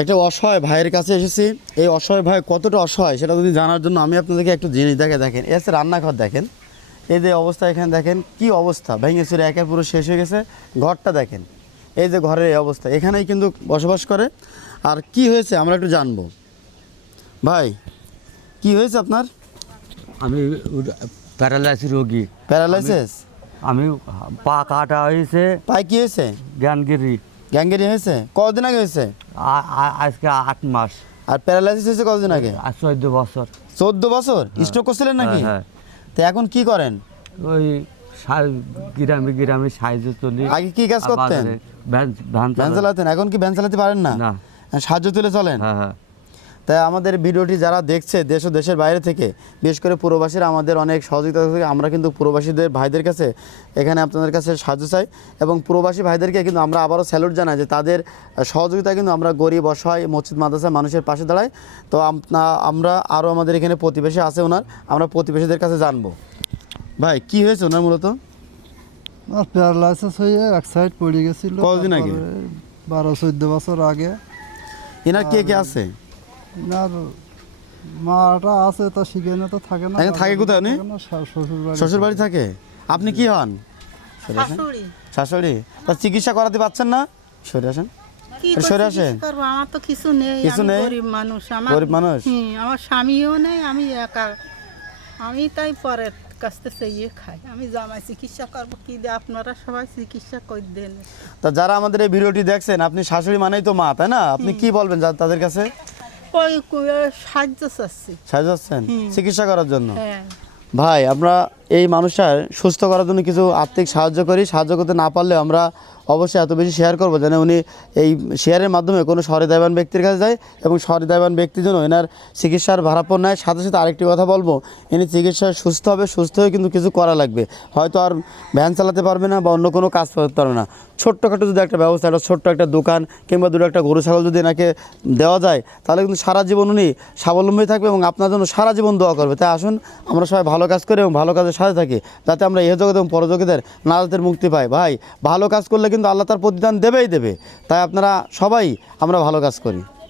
একটা অসহায় ভাইয়ের কাছে এসেছি। এই অসহায় ভাই কতটা অসহায় সেটা যদি জানার জন্য আমি আপনাদেরকে একটু জিনিস দেখেন এসে রান্নাঘর দেখেন, এই যে অবস্থা এখানে দেখেন কি অবস্থা, ভেঙে চুরে একে পুরো শেষ হয়ে গেছে। ঘরটা দেখেন, এই যে ঘরের এই অবস্থা, এখানেই কিন্তু বসবাস করে। আর কি হয়েছে আমরা একটু জানবো। ভাই কি হয়েছে আপনার? আমি প্যারালাইসিস রোগী। প্যারালাইসিস? আমি পা কাটা হয়েছে। পায়ে কি হয়েছে? জ্ঞানগিরি। গ্যাঙ্গেরি হয়েছে? কতদিন আগে হয়েছে? আজকে 8 মাস। আর প্যারালাইসিস হয়েছে কতদিন আগে? 14 বছর। 14 বছর? স্ট্রোক করছিলেন নাকি? হ্যাঁ। তো এখন কি করেন? ওই গ্রামে গ্রামে সাহায্য চলি। আগে কি কাজ করতেন? ভ্যান চালাতেন। এখন কি ভ্যান চালাতে পারেন না? না। সাহায্য তুলে চলেন? হ্যাঁ। তাই আমাদের ভিডিওটি যারা দেখছে দেশ ও দেশের বাইরে থেকে, বিশেষ করে প্রবাসীরা আমাদের অনেক সহযোগিতা থেকে আমরা কিন্তু প্রবাসীদের ভাইদের কাছে এখানে আপনাদের কাছে সাহায্য চাই। এবং প্রবাসী ভাইদেরকে কিন্তু আমরা আবারও স্যালুট জানাই যে তাদের সহযোগিতা কিন্তু আমরা গরিব অসহায় মসজিদ মাদ্রাসা মানুষের পাশে দাঁড়াই। তো আমরা আরও আমাদের এখানে প্রতিবেশী আছে ওনার, আমরা প্রতিবেশীদের কাছে জানবো। ভাই কি হয়েছে ওনার মূলত? প্যারালাইসিস হয়ে এক সাইড পড়ে গেছিল। কতদিন আগে? 12-14 বছর আগে। এনার কে কে আছে? আর মাটা আছে, তা সেখানে তো থাকে না। থাকে কোথায় উনি? শ্বশুর শ্বশুর বাড়ি থাকে। আপনি কি হন? শাশুড়ি। শাশুড়ি? তার চিকিৎসা করাতে পারছেন না? সরে আসেন। কি সরে করে আসেন। চিকিৎসা করবো? আমার তো কিছু নেই। কিছু আমি নেই? গরিব মানুষ। গরিব মানুষ? আমার স্বামীও নেই, আমি একা। আমি তাই পরের কাছ থেকে চেয়ে খাই। আমি জামাই চিকিৎসা করবো কি দিয়ে? আপনারা সবাই চিকিৎসা করে দেন। তা যারা আমাদের এই ভিডিওটি দেখছেন, আপনি শাশুড়ি মানেই তো মা, তাই না? আপনি কি বলবেন তাদের কাছে? ওই সাহায্য চাচ্ছি। সাহায্য চাচ্ছেন চিকিৎসা করার জন্য? হ্যাঁ। ভাই আমরা এই মানুষটার সুস্থ করার জন্য কিছু আর্থিক সাহায্য করি। সাহায্য করতে না পারলে আমরা অবশ্যই এত বেশি শেয়ার করবো যেন উনি এই শেয়ারের মাধ্যমে কোনো সহৃদয়বান ব্যক্তির কাছে যায় এবং সহৃদয়বান ব্যক্তির জন্য এনার চিকিৎসার ভাড়াপো নেয়। সাথে সাথে আরেকটি কথা বলবো, ইনি চিকিৎসা সুস্থ হবে, সুস্থ হয়ে কিন্তু কিছু করা লাগবে। হয়তো আর ভ্যান চালাতে পারবে না বা অন্য কোনো কাজ করতে পারবে না। ছোট্টখাটো যদি একটা ব্যবস্থা, একটা ছোট্ট একটা দোকান কিংবা দুটো একটা গরু ছাগল যদি এনাকে দেওয়া যায়, তাহলে কিন্তু সারা জীবন উনি স্বাবলম্বী থাকবে এবং আপনার জন্য সারা জীবন দোয়া করবে। তাই আসুন আমরা সবাই ভালো কাজ করি এবং ভালো কাজের সাথে থাকি, যাতে আমরা এ জগৎ এবং পরজগতের নাজাতের মুক্তি পাই। ভাই ভালো কাজ করলে কিন্তু আল্লাহ তার প্রতিদান দেবেই দেবে। তাই আপনারা সবাই আমরা ভালো কাজ করি।